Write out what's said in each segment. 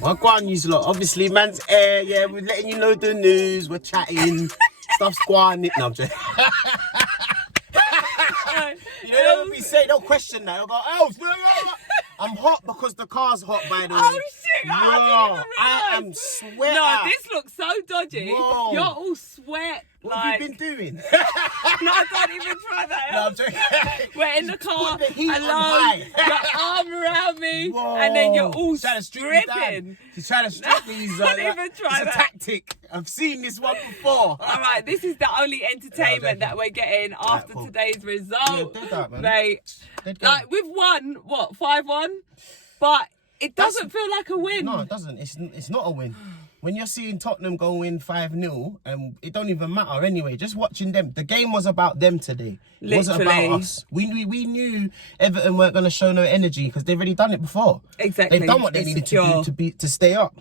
Well, go on, you lot. Obviously, man's air. Yeah, we're letting you know the news. We're chatting. Stuff's going on. No, I'm joking. You know what we say? They'll question that. They'll go, oh, I'm hot because the car's hot, by the way. Oh shit! I am sweating. No, this looks so dodgy. Whoa. You're all sweat. What have you been doing? No, I don't even try that. No, I'm joking. We're in the car Put the heat on alone. Your arm around me, Whoa. and then you're all She's trying to strip me dripping. down. She's trying to strip me. Don't even try it's that. a tactic. I've seen this one before. All right, this is the only entertainment that we're getting after cool. today's result, Yeah, do that, man. mate. Like we've won, what, 5-1, but it doesn't feel like a win. No, it doesn't. It's not a win. When you're seeing Tottenham go win 5-0, and it don't even matter anyway. Just watching them. The game was about them today. It wasn't about us. We knew Everton weren't going to show no energy because they've already done it before. Exactly. They've done what they needed to do to stay up.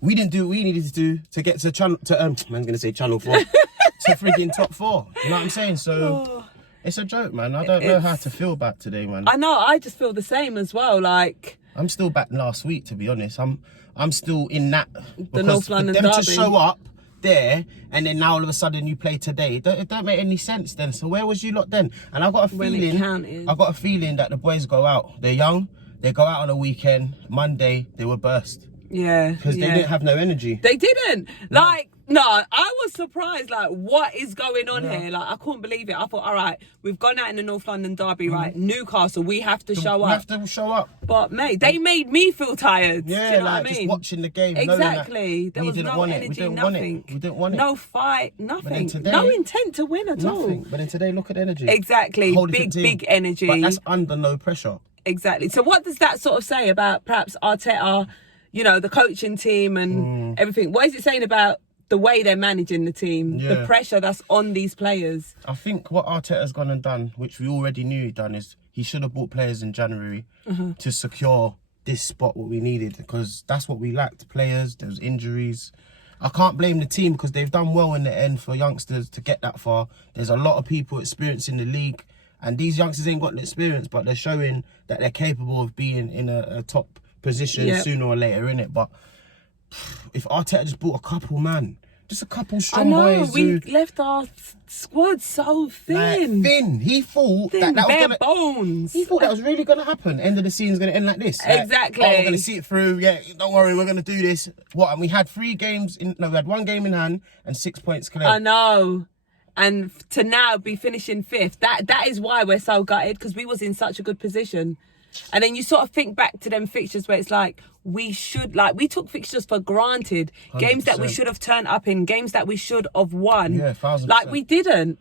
We didn't do what we needed to do to get to man's going to say channel 4 to frigging top 4. You know what I'm saying? So it's a joke, man. I don't know how to feel about today, man. I know. I just feel the same as well. Like I'm still back last week, to be honest. I'm still in that. The North London them derby. To show up there and then now all of a sudden you play today, it don't make any sense then. So where was you lot then? And I got a feeling that the boys go out. They're young. They go out on a weekend. Monday they were burst. Yeah. Because they didn't have no energy. They didn't. Like, no, I was surprised, like, what is going on here? Like, I couldn't believe it. I thought, all right, we've gone out in the North London derby, right? Newcastle, we have to show up. We have to show up. But, mate, they made me feel tired. Yeah, do you know like, what I mean? just watching the game. Exactly. There was no energy, nothing. We didn't want it. No fight, nothing. Today, no intent to win at all. But then today, look at the energy. Exactly. Big energy. But that's under no pressure. Exactly. So what does that sort of say about perhaps Arteta, you know, the coaching team and everything? What is it saying about the way they're managing the team, the pressure that's on these players? I think what Arteta's gone and done, which we already knew he'd done, is he should have bought players in January to secure this spot, what we needed, because that's what we lacked. Players, there was injuries. I can't blame the team because they've done well in the end for youngsters to get that far. There's a lot of people experienced in the league, and these youngsters ain't got the experience, but they're showing that they're capable of being in a top position sooner or later, innit? But if Arteta just bought a couple, man, just a couple strong boys. We left our squad so thin. Thin. He thought that was bare bones. He thought that was really going to happen. End of the season's going to end like this. Exactly. We're going to see it through. Yeah, don't worry, we're going to do this. What? And we had 3 games we had 1 game in hand and 6 points clear. I know. And to now be finishing 5th, that is why we're so gutted, because we was in such a good position. And then you sort of think back to them fixtures where it's like, we took fixtures for granted. 100%. Games that we should have turned up in, games that we should have won. Yeah, 1,000%. Like, we didn't.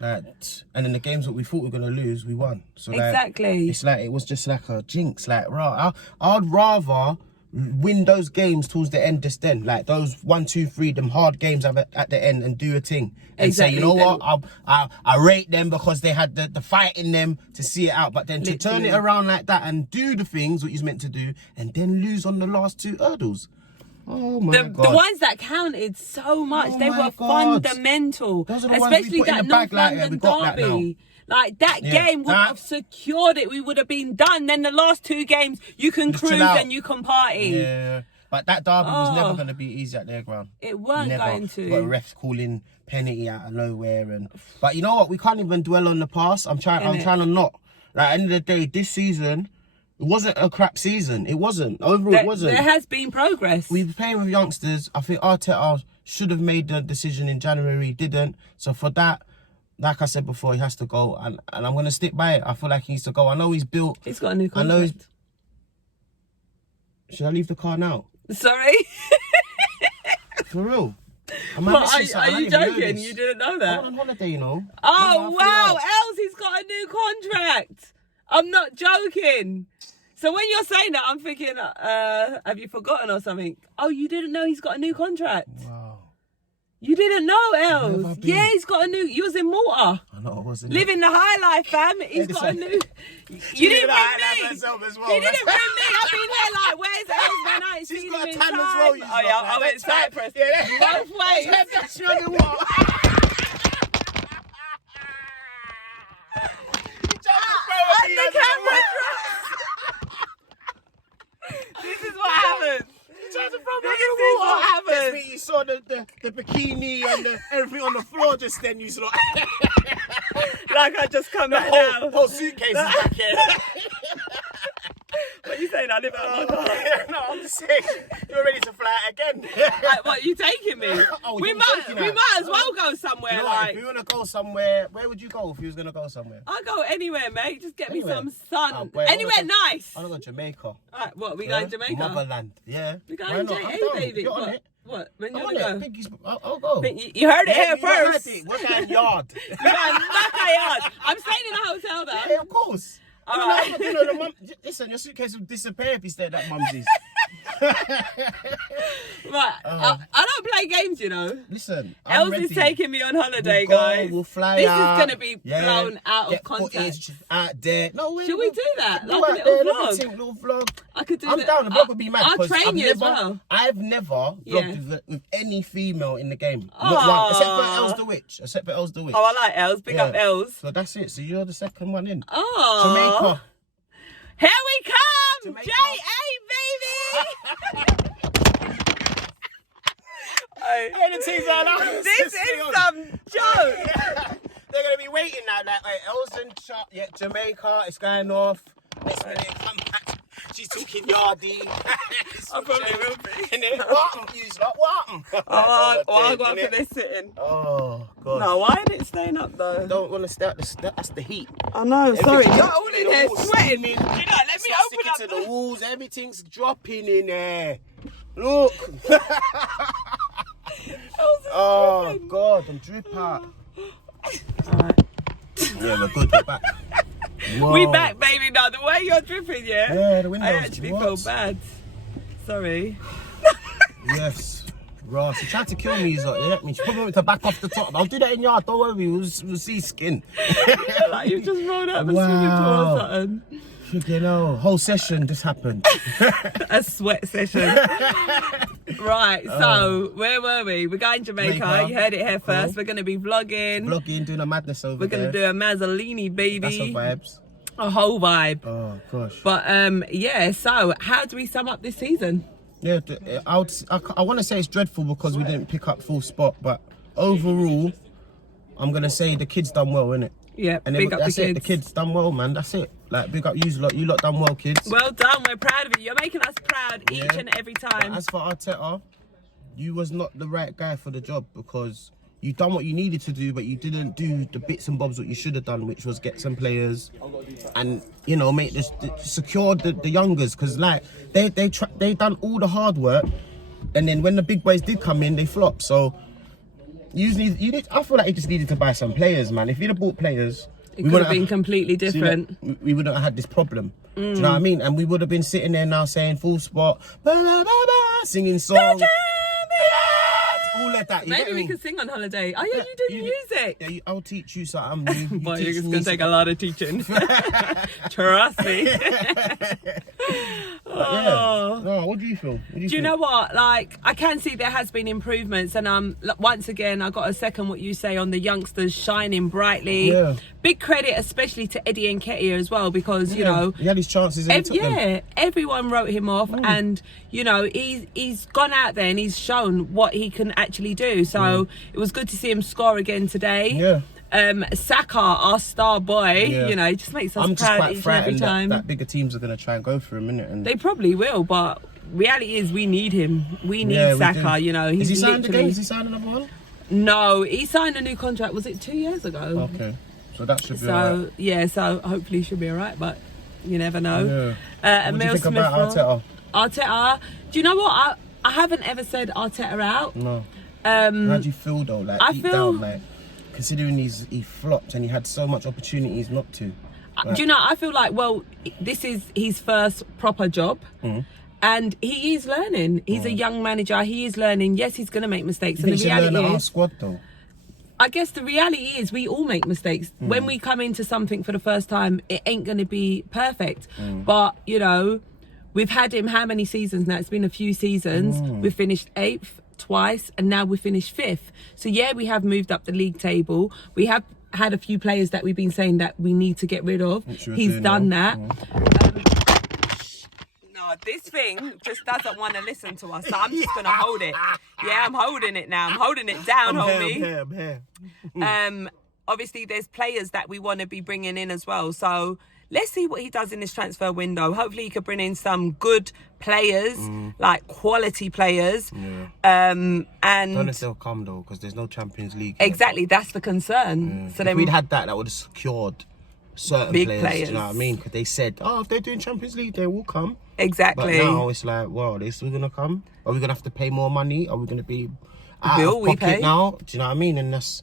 And then the games that we thought we were going to lose, we won. So exactly. It's like, it was just like a jinx. Like, I'd rather win those games towards the end just then, like those 1, 2, 3 them hard games at the end, and do a thing and say, you know what, I rate them because they had the fight in them to see it out. But then to turn it around like that and do the things what he's meant to do and then lose on the last 2 hurdles. Oh my God. The ones that counted so much, they were fundamental. Those are the especially ones we put that in the bag, North London derby. Like, that game would have secured it. We would have been done. Then the last 2 games, you can cruise and you can party. Yeah. But that derby was never going to be easy at their ground. It weren't going to. Got refs calling penalty out of nowhere. But you know what? We can't even dwell on the past. I'm trying to not. Like, at the end of the day, this season, it wasn't a crap season. It wasn't. Overall, it wasn't. There has been progress. We've been playing with youngsters. I think Arteta should have made the decision in January. He didn't. So for that, like I said before, he has to go, and I'm going to stick by it. I feel like he needs to go. I know he's built. He's got a new contract. Should I leave the car now? Sorry? For real? Are you joking? You didn't know that? I'm on holiday, you know. Oh, wow. Els, he's got a new contract. I'm not joking. So when you're saying that, I'm thinking, have you forgotten or something? Oh, you didn't know he's got a new contract? Wow. You didn't know, Els? Yeah, he's got a new... You was in Malta. I know I wasn't. Living the high life, fam. He's got a new... You didn't bring me. He didn't bring me. I've been here like, where's Els, man? I ain't seen him in time. Well, oh, yeah, I went Cyprus. Both ways. That's your other one. And the camera dropped. next week you saw the bikini and everything on the floor just then, you was like... Like I just come back the now. whole suitcase is back here. What are you saying? I live out my car. No, I'm just saying, you're ready to fly out again. Like, what, you taking me? Oh, we might as well go somewhere. You know like, if you want to go somewhere, where would you go if you was going to go somewhere? I'll go anywhere, mate. Just get Anywhere? me some sun. Oh, wait, Anywhere nice. I want to go Jamaica. Alright, what, we going Jamaica? Motherland, yeah. We Why going not? JA, I'm down. baby. You're on What? it. What? When I'm you on wanna it. go? Think I'll go. You heard it here you heard first. it. We're going yard. You got Naka yard. I'm staying in a hotel though. Yeah, of course. All You right. know, the mum, listen, your suitcase will disappear if you stay at that mumsy's. Right, I don't play games, you know. Listen, I'm Els ready. is taking me on holiday, We'll go, guys. We'll fly this out. is gonna be blown out of context. Footage out there. No, Should we do that? Go Like a out little there, vlog? little vlog. I could do I'm that. down. The vlog would be mad. I'll 'cause train I've you never, as well. I've never Yeah. vlogged with any female in the game. Aw. Not one, except for Els the Witch. Except for Els the Witch. Oh, I like Els. Big up Els. So that's it. So you're the second one in. Oh. Jamaica. Here we come! Jamaica. J.A. baby! Yeah, the teams are like, This is some joke. They're gonna be waiting now, like, wait, Els and Jamaica, it's going off. Next minute, come back. She's talking yardy. I probably will be. And then, what? You like, what? Oh, I got for this sitting. Oh, God. No, why ain't it staying up though? Don't want to stay that's the heat. I know, sorry. Everything's You're all in the there walls sweating. steaming. You know, let me It's not open sticking up to the walls. Everything's dropping in there. Look. Oh, God, I'm drip out. Alright. Yeah, we're good. We're back. Whoa. We back, baby. Now the way you're dripping, yeah. Yeah, the windows. I actually feel bad. Sorry. Yes. Ross, she tried to kill me. He's like, yeah, she probably went to back off the top. I'll do that in yard. Don't worry. We'll see skin. Like you just rolled out of a swimming pool or something. You know, whole session just happened. A sweat session. Right, so where were we? We're going Jamaica. Jamaica. You heard it here first. Cool. We're going to be vlogging. Doing a madness over We're there. going to do a Mazzolini, baby. That's the vibes. A whole vibe. Oh, gosh. But yeah, so how do we sum up this season? Yeah, I want to say it's dreadful because we didn't pick up full spot, but overall, I'm going to say the kids done well, innit? Yeah, And big up the that's kids. it, the kids done well, man, that's it. Like, big up you lot done well, kids. Well done, we're proud of you. You're making us proud each Yeah. and every time. But as for Arteta, you was not the right guy for the job because you done what you needed to do, but you didn't do the bits and bobs what you should have done, which was get some players and, you know, make this secure the youngers, because like they done all the hard work, and then when the big boys did come in, they flopped. So I feel like you just needed to buy some players, man. If you'd have bought players, It could have been completely different. we wouldn't have had this problem. Do you know what I mean? And we would have been sitting there now saying full spot, bah, bah, bah, bah, singing songs. All of that. You get Maybe we me? could sing on holiday. Oh yeah, you do music. Yeah, I'll teach you something. But it's going to take a lot of teaching. Trust me. Yeah. No, what do you feel? Do you know what? Like, I can see there has been improvements, and once again, I got to second what you say on the youngsters shining brightly. Yeah. Big credit, especially to Eddie Nketiah as well, because you know he had his chances and he took them. everyone wrote him off, and you know he's gone out there and he's shown what he can actually do. So it was good to see him score again today. Yeah. Saka, our star boy, Yeah. you know, he just makes us I'm just proud quite each and every frightened time. that bigger teams are going to try and go for him, innit? And They probably will, but reality is we need him. We need yeah, we Saka, do. you know. Is He's he signed literally... again? Is he signed another one? No, he signed a new contract, was it 2 years ago? Okay. So that should be So, alright. yeah, so hopefully he should be alright, but you never know. Yeah. What do you think about Arteta? Arteta, do you know what? I haven't ever said Arteta out. No. How do you feel though? Like, I deep feel- down, like, considering he flopped and he had so much opportunities not to. Like, Do you know, I feel like, well, this is his first proper job. And he is learning. He's a young manager. He is learning. Yes, he's going to make mistakes. you And think the he should learn reality at our is, squad though? I guess the reality is we all make mistakes. When we come into something for the first time, it ain't going to be perfect. But, you know, we've had him how many seasons now? It's been a few seasons. We've finished 8th twice, and now we've finished 5th. So, yeah, we have moved up the league table. We have had a few players that we've been saying that we need to get rid of. Which we're He's doing done now. that. No, this thing just doesn't want to listen to us. So I'm just going to hold it. Yeah, I'm holding it now. I'm holding it down, homie. I'm here. Obviously, there's players that we want to be bringing in as well. So let's see what he does in this transfer window. Hopefully, he could bring in some good players, like quality players. Yeah. And Don't know if they'll come though, because there's no Champions League. Exactly, that's the concern. Yeah. So if then we'd had that would have secured certain big players. Do you know what I mean? Because they said, if they're doing Champions League, they will come. Exactly. But now it's like, are they still gonna come? Are we gonna have to pay more money? Are we gonna be out bill of we pocket pay? now? Do you know what I mean? And that's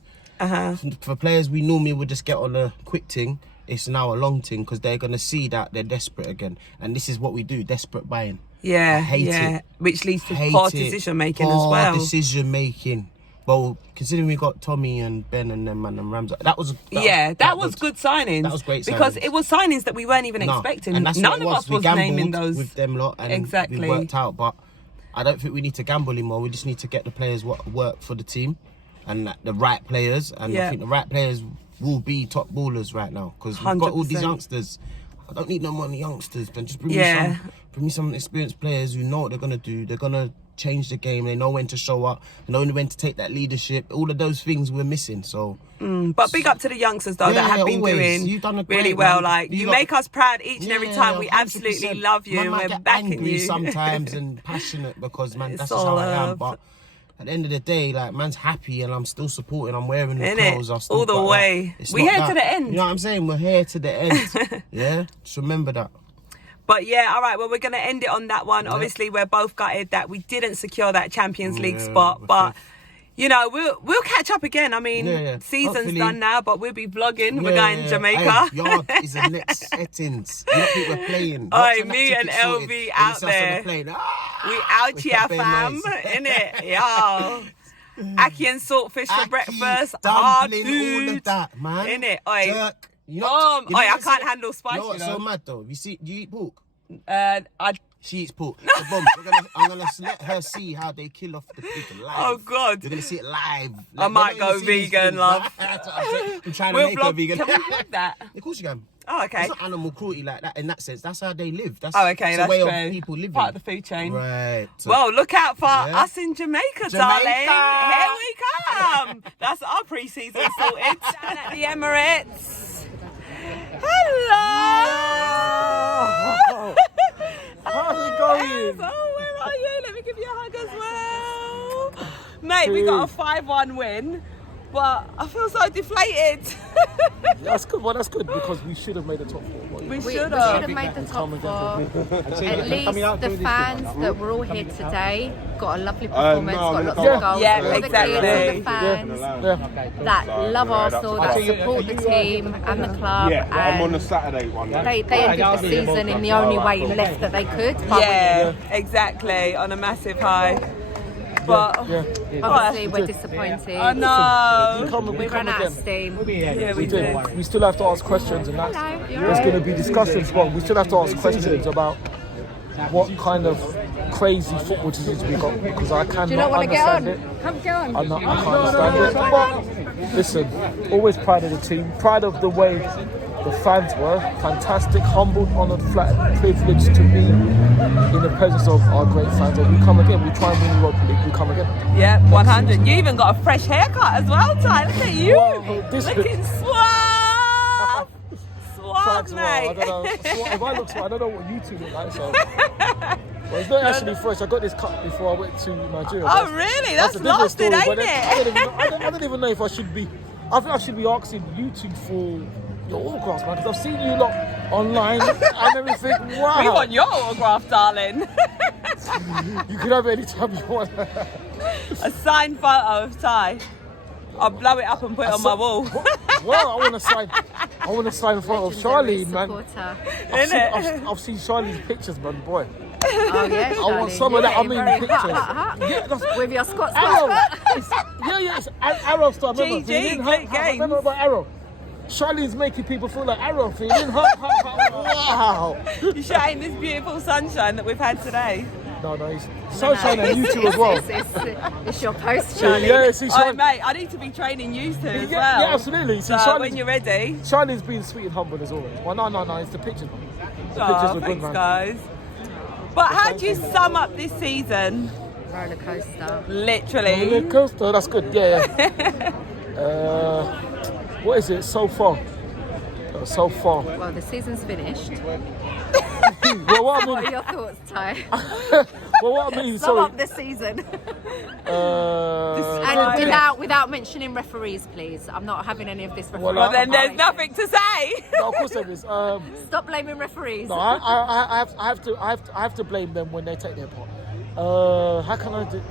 for players we normally would just get on a quick thing. It's now a long thing because they're gonna see that they're desperate again, and this is what we do: desperate buying. Yeah, I hate it. Which leads to Hate poor it. decision making as Poor well. decision making. Well, considering we got Tommy and Ben and them and Ramsey, that was good signings. That was great because signings. it was signings that we weren't even expecting. And that's None what it of us We was gambled naming those with them lot, and exactly. we worked out. But I don't think we need to gamble anymore. We just need to get the players what work for the team, and the right players. And I think the right players will be top ballers right now because we've got all these 100%. youngsters. I don't need no more youngsters, but just bring me some experienced players who know what they're gonna do. They're gonna change the game. They know when to show up. They know when to take that leadership. All of those things we're missing. So, but big up to the youngsters though that have been doing You've done really great, well. man. Like you make us proud each and every time. We 100%. absolutely love you. Man might We're get backing angry you sometimes and passionate because man, It's that's just all how I am. love. But at the end of the day, like man's happy and I'm still supporting. I'm wearing the Innit? clothes. I still All the got that. way. It's We not here that. to the end. You know what I'm saying? We're here to the end. Yeah, just remember that. But yeah, all right, well, we're going to end it on that one. Obviously, we're both gutted that we didn't secure that Champions League spot. But, you know, we'll catch up again. I mean, season's Hopefully. done now, but we'll be vlogging. We're going to Jamaica. Hey, yard is the next settings. You know, people are playing. Oi, me and LV out there. We out here, fam. Innit? Yo. Aki and saltfish for breakfast. Dumpling, food. all of that, man. Innit? Oi. Jerk. I can't handle spice, You know what's so mad though? Do you eat pork? She eats pork. So, boom, I'm gonna let her see how they kill off the pig live. Oh God! You're gonna see it live. I might go vegan, love. I'm trying to make her vegan. Can we vlog that? Of course you can. Oh, okay. It's not animal cruelty like that in that sense. That's how they live. That's okay, it's that's a way true. of people living. Part of the food chain. Right. Well, look out for us in Jamaica, darling. Here we come. That's our pre-season sorted. Down at the Emirates. Hello. How's it going? Oh, where are you? Let me give you a hug as well. Mate, we got a 5-1 win, but I feel so deflated. That's good. Well, that's good because we should have made the top four. We We should should have. have made the top four. At least the fans that were all here today got a lovely performance, got lots of goals. Yeah, all exactly. the kids, all the fans that love Arsenal, that support the team and the club. Yeah, I'm on the and Saturday one. they ended the season in the only way left that they could. But Yeah, exactly. On a massive high. But obviously we're disappointed. I know. We ran out of steam. Yeah, we We did. did. We still have to ask questions, and that's Hello, you're there's right. going to be discussions. But we still have to ask questions about what kind of crazy football decisions we got because I cannot Do you not want to get on? understand it. Come get on. I can't understand it. But listen, always proud of the team, proud of the way the fans were. Fantastic, humbled, honoured, flattered, privileged to be in the presence of our great fans. And we come again. We try and win the Europa League. We come again. Yeah, 100. You even got a fresh haircut as well, Ty. Look at you. Wow, this Looking suave. Suave, Thanks, well, I mate. don't know. If I look, I don't know what you two look like. So, well, it's not actually fresh. I got this cut before I went to Nigeria. Oh, really? That's a different lasted, story, ain't but it? I don't even know if I should be. I think I should be asking you two for your autographs, man, because I've seen you lot online and everything. Wow. We want your autograph, darling. You can have it anytime you want. A signed photo of Ty. I'll blow it up and put it on my wall. Well, I want to sign a photo of Charlene, man. Supporter. I've seen Charlene's pictures, man, boy. Oh yeah, I want Charlene. some of that. Yeah, I mean, very pictures. hot. Yeah, that's With your Scots Arrow. squad. It's Arrow star. Remember, GG, feeling great hot, games. remember about Arrow? Charlene's making people feel like Arrow, feeling hot. Wow. You're shouting this beautiful sunshine that we've had today. No, it's sunshine and you two as well. It's your post, Charlie. Yeah, see, Oh, Charlene. mate, I need to be training you two as Yeah, well. yeah, absolutely. See, So when you're ready. Charlene's been sweet and humble as always. Well, no, it's the pictures, man. The Oh, pictures were thanks, good, man. guys. But how do you sum up this season? Roller coaster. Literally. Roller coaster, that's good. Yeah. What is it so far? Well, the season's finished. Well, what I What mean, are your thoughts, Ty? well, what I mean, Sum sorry. up the season. Uh, without mentioning referees, please. I'm not having any of this referee. Well, Well, then there's nothing to say. no, of course there is. Stop blaming referees. No, I have to blame them when they take their part. How can I do?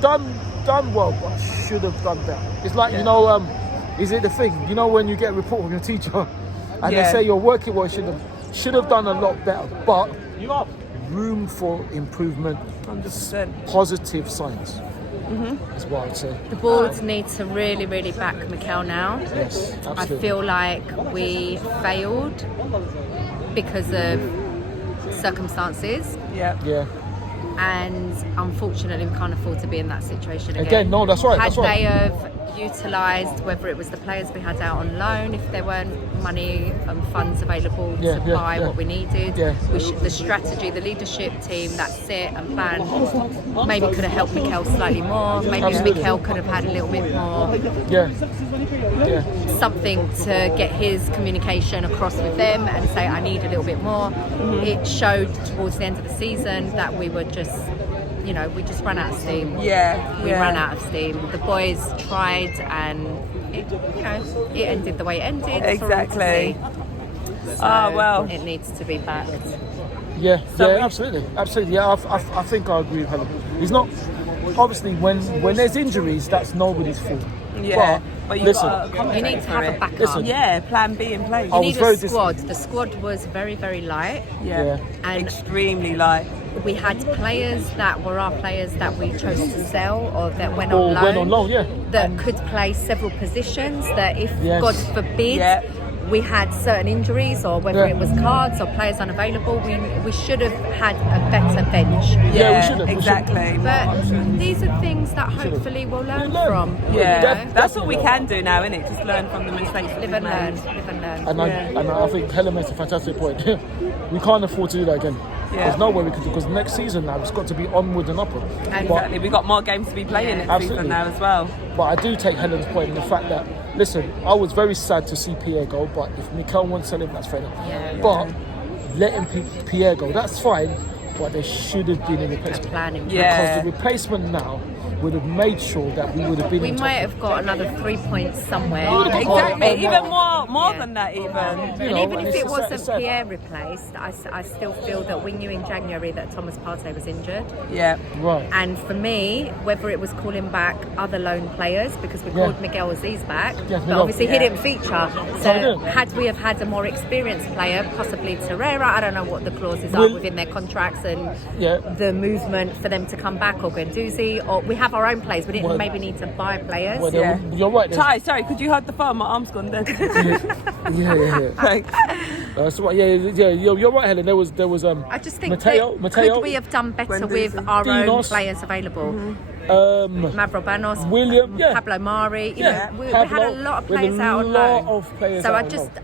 Done well, but should have done better. It's like is it the thing? You know when you get a report from your teacher, and they say you're working well, should have done a lot better, but room for improvement. 100%. Positive signs. Is what I'd say. The boards need to really, really back Mikel now. Yes, absolutely. I feel like we failed because of circumstances, Yeah. and unfortunately we can't afford to be in that situation again. Again, no, that's right. Had That's right. they have utilised, whether it was the players we had out on loan, if there weren't money and funds available to buy what we needed, the strategy, the leadership team that sit and plan maybe could have helped Mikel slightly more. Maybe Mikel could have had a little bit more something to get his communication across with them and say, I need a little bit more. It showed towards the end of the season that we were just, we just ran out of steam. We ran out of steam. The boys tried, and it ended the way it ended. Exactly. So it needs to be backed. Absolutely. Yeah, I think I agree with Helen. It's not obviously when there's injuries, that's nobody's fault. Yeah. But listen, you need to have a backup. Listen, plan B in place. You need a squad. The squad was very, very light. And extremely light. We had players that were our players that we chose to sell or that went on loan. That could play several positions. That if God forbid we had certain injuries, or whether it was cards or players unavailable, we should have had a better bench. We should have. Exactly. But these are things that hopefully we'll learn from. That's what we can do now, innit? Just learn from the mistakes. Live and learn. And I think Helen makes a fantastic point. We can't afford to do that again. There's no way we can do, because next season now it's got to be onward and upward. Exactly. We've got more games to be playing next season now as well. But I do take Helen's point in the fact that, listen, I was very sad to see Pierre go, but if Mikel wants to sell him, that's fair enough. But letting Pierre go, that's fine, but there should have been a replacement. Because the replacement now would have made sure that we would have been. We might have got another 3 points somewhere. Exactly, even more than that, even. And even if it wasn't Pierre replaced, I still feel that we knew in January that Thomas Partey was injured. Right. And for me, whether it was calling back other loan players, because we called Miguel Aziz back, but obviously he didn't feature. So had we have had a more experienced player, possibly Torreira, I don't know what the clauses are within their contracts and the movement for them to come back, or Guendouzi, or we have our own players. We didn't maybe need to buy players. You're right. Ty, sorry, could you hold the phone? My arm's gone dead. Thanks. So you're right, Helen. There was I just think Mateo, could we have done better with our own players available? Mavropanos, William, Pablo Mari. We had a lot of players out on loan. So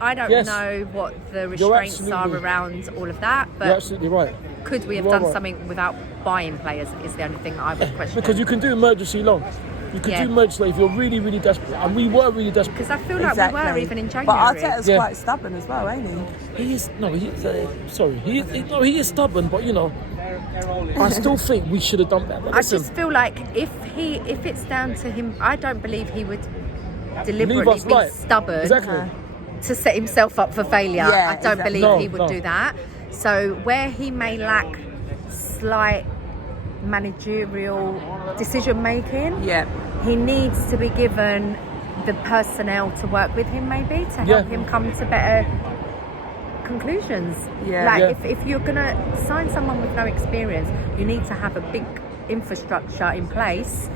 I don't know what the restraints are around all of that. But you're absolutely right. Could we have done something without buying players? Is the only thing I would question. Because you can do emergency loan. You could do emergency if you're really, really desperate, and we were really desperate. Because I feel like we were even in January. But Arteta's quite stubborn as well, ain't he? He is. He is stubborn, but I still think we should have done better. I just feel like if it's down to him, I don't believe he would deliberately be stubborn to set himself up for failure. I don't believe he would do that. So where he may lack slight managerial decision making, he needs to be given the personnel to work with him, maybe to help him come to better conclusions. If you're gonna sign someone with no experience, you need to have a big infrastructure in place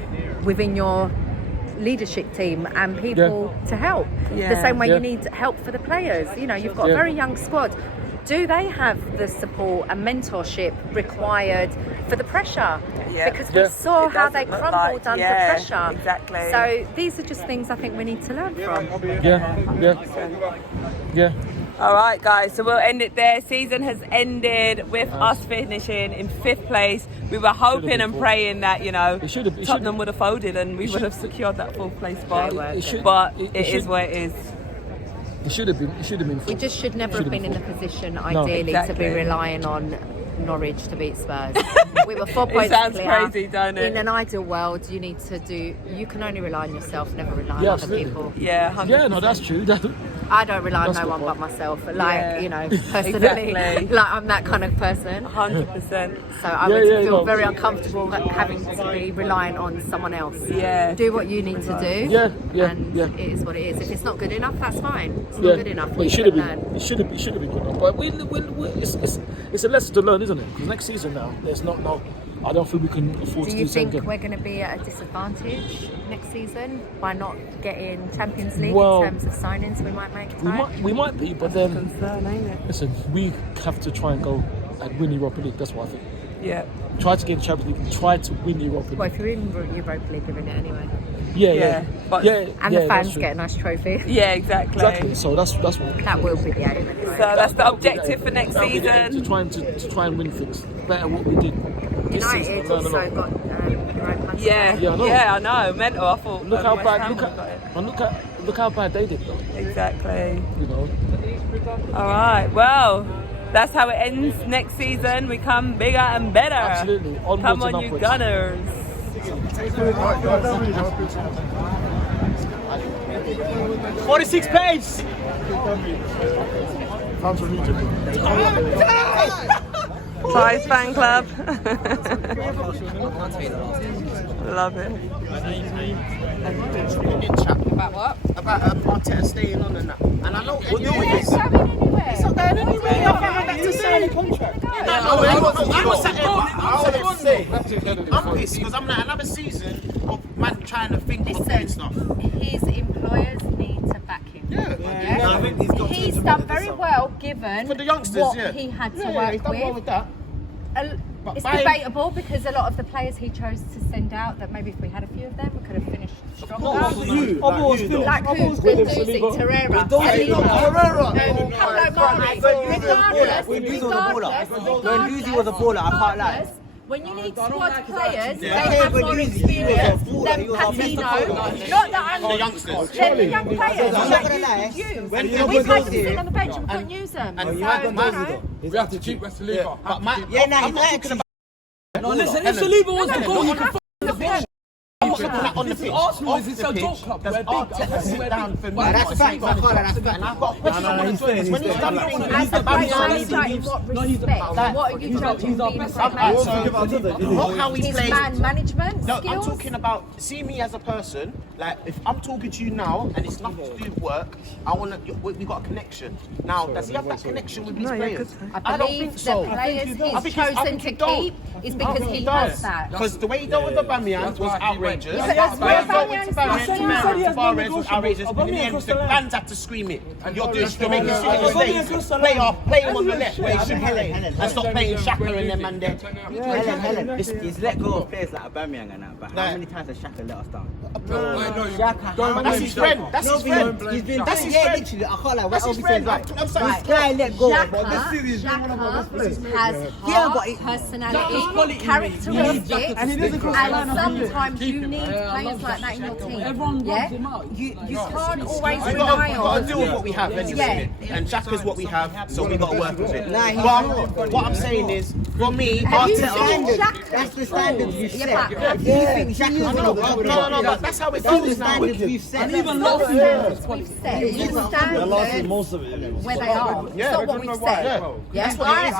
within your leadership team and people to help. The same way you need help for the players. You've got a very young squad. Do they have the support and mentorship required for the pressure? Because we saw how they crumbled under pressure. Exactly. So these are just things I think we need to learn from. All right, guys, so we'll end it there. Season has ended with us finishing in 5th place. We were hoping and praying that, you know, Tottenham would have folded and we would have secured that 4th place spot. But it is what it is. It should have been. We just should never have been in the position, ideally, to be relying on Norwich to beat Spurs. We were 4 points It sounds clear. crazy, don't it? In an ideal world, you can only rely on yourself, never rely on other people. Yeah, 100%. Yeah, no, that's true. I don't rely on no one but myself. You know, personally, Exactly. like I'm that kind of person. 100%. So I would feel very uncomfortable having to be relying on someone else. Yeah. Do what you need to do. Yeah. It is what it is. If it's not good enough, that's fine. It's Yeah. not good enough. But it should have been. It should have been good enough. But it's a lesson to learn, isn't it? Because next season now, there's not no. I don't think we can afford to Do do you the same think again. we're going to be at a disadvantage next season by not getting Champions League Well, in terms of signings we might make? We might be, but then Concern, ain't it? listen, we have to try and go and win Europa League. That's what I think. Yeah. Try to get the Champions League. Try to win Europa League. Well, if you're in Europa League, you're in it anyway. Yeah. And the fans get a nice trophy. Yeah, exactly. So that's what. That will be the aim anyway. So that's the objective for next season. To try and win things better what we did. This United season, also got right. Yeah, I know. Mental. I thought. Look how West bad. Ham got it. Look how bad they did though. Exactly. You know. All right. Well, that's how it ends next season. We come bigger and better. Absolutely. Onwards Come and on, you upwards. Gunners. 46 pace. Five fan club. Love it. About what? About Arteta staying on and that. And I know we're doing this. It's not going anywhere. That's a signing contract. I'm pissed because I'm like another season of man trying to think of doing stuff. His employers need to back him. Yeah. He's done very well given For the youngsters, what he had to work he's done well with that. It's debatable because a lot of the players he chose to send out, that maybe if we had a few of them, we could have finished stronger. Like who? Guendouzi, Torreira, Guendouzi was a baller, I can't lie. When you need squad players, they have more experience than Patino. Not that I'm The youngsters. They're the young players that you use. We've had to sit on the bench and we couldn't use them. We have to keep Saliba. But No, listen, if Saliba was the goal, you can I'm not looking at on the pitch. Arsenal is its own dog club. We're big. Arteta sit down for me. That's a fact, that's fact. And I've got a question. When he's done things, As a great manager, in what respect? What are you judging being a great manager? Not how he His plays. man management No, skills? I'm talking about, see me as a person, like if I'm talking to you now and it's nothing to do with work, I want to, we got a connection. Now, does he have that connection with his players? I don't believe think so. the players I he's think chosen to keep is because he has that. Because the way he dealt with Aubameyang was outrageous. Yeah, but that's The way he why dealt with Aubameyang's Tavares was outrageous. And in the end, the fans had to scream it. You're making mistakes. Play him on the left where he should be playing. And stop playing Xhaka and them and there. Helen, he's let go of players like Aubameyang and that, but how many times has Xhaka let us down? That's his friend. That's his friend. That's his friend. Literally, I can't lie. That's his friend. I'm sorry. This guy let go. Has heart, personality, characteristics, and sometimes you need players like that in your team. You can't always We rely got on. to deal with what we have anyway, and Xhaka's what we have, so we got to work with it. But what I'm saying is, for me, Have you seen Arteta. Xhaka? That's the standards you've set. Yeah, If you think Xhaka's No, but that's how it that's the goes now. standards we've set. And even last we've set the standards where they are. It's not what we've set. That's what it is.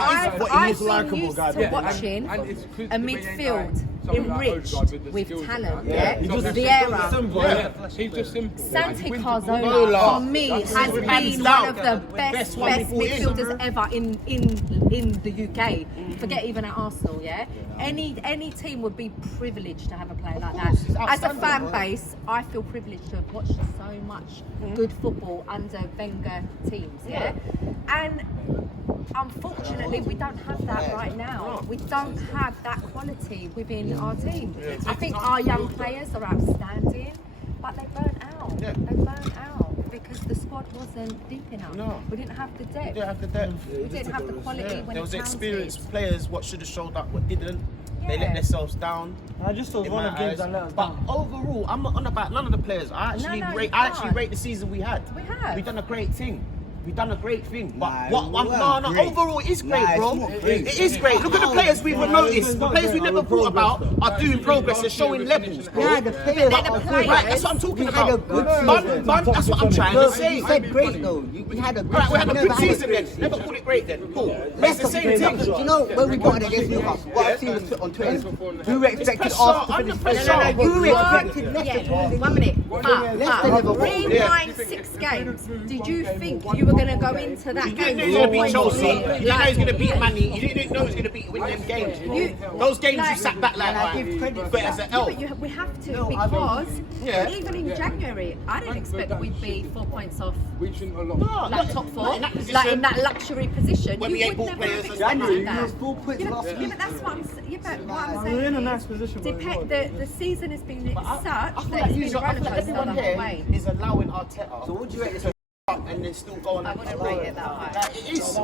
I've been used to watching a midfield enriched with talent. Vieira, He's just simple. Santi Cazorla, for me, has been one of the best midfielders ever in the UK. Forget even at Arsenal, yeah? Any team would be privileged to have a player like that. As a fan base, I feel privileged to have watched so much good football under Wenger teams, yeah? And unfortunately, we don't have that right now. We don't have that quality within our team. I think our young players are outstanding, but they burn out. They burn out. because the squad wasn't deep enough. No. We didn't have the depth. We didn't have the depth. We didn't have the quality when There was it counted. experienced players what should have showed up, what didn't. They Yeah. let themselves down. I just thought in one my of games eyes. that let us But down. overall, I'm not on about none of the players. I actually No, rate. you I actually can't. rate the season we had. We have. We done a great thing. We done a great thing. But Nah, no, great. overall it is great, Nah, bro. it's not great. It is great. Look at the players we've noticed. The players we never thought about are doing progress and showing levels, bro. Yeah, the players But then are the good. Right, that's what I'm talking We had a about. good Bun, season. that's what I'm trying to No, say. you said great though. We had a good Right, we had a never good had season great then. season. Never called it great then. Cool. But it's Let's the not same compare thing. that. You know, when we got it against Newcastle, what I've seen on Twitter is who expected pressure, us to under finish pressure. first? Who expected Yeah, Leicester to win the 1 league? minute. Leicester never won. Rewind 6 games. Did you think you were going to go into that You game? didn't know he was going to beat with Chelsea. You points? didn't know he was going to beat Man U. You didn't know he was going to beat win them games. Those games you sat back like, And I give right, credit but for as that. an L. But we have to No, I because Yeah. even in January, I didn't expect we'd be 4 points off Reaching a lot. No, like top 4, in that position, like in that luxury position. when You we ain't would bought never players have as expected January, that. you was 4 points Yeah, last but week. that's what I'm saying. Yeah, but what I'm saying We're in a is nice position. but we won. the season has been such I that feel it's like been I feel like rollercoaster everyone the whole here way. is allowing Arteta So what do you rate this? and then still going I on. wouldn't rate it that high. Like, it is.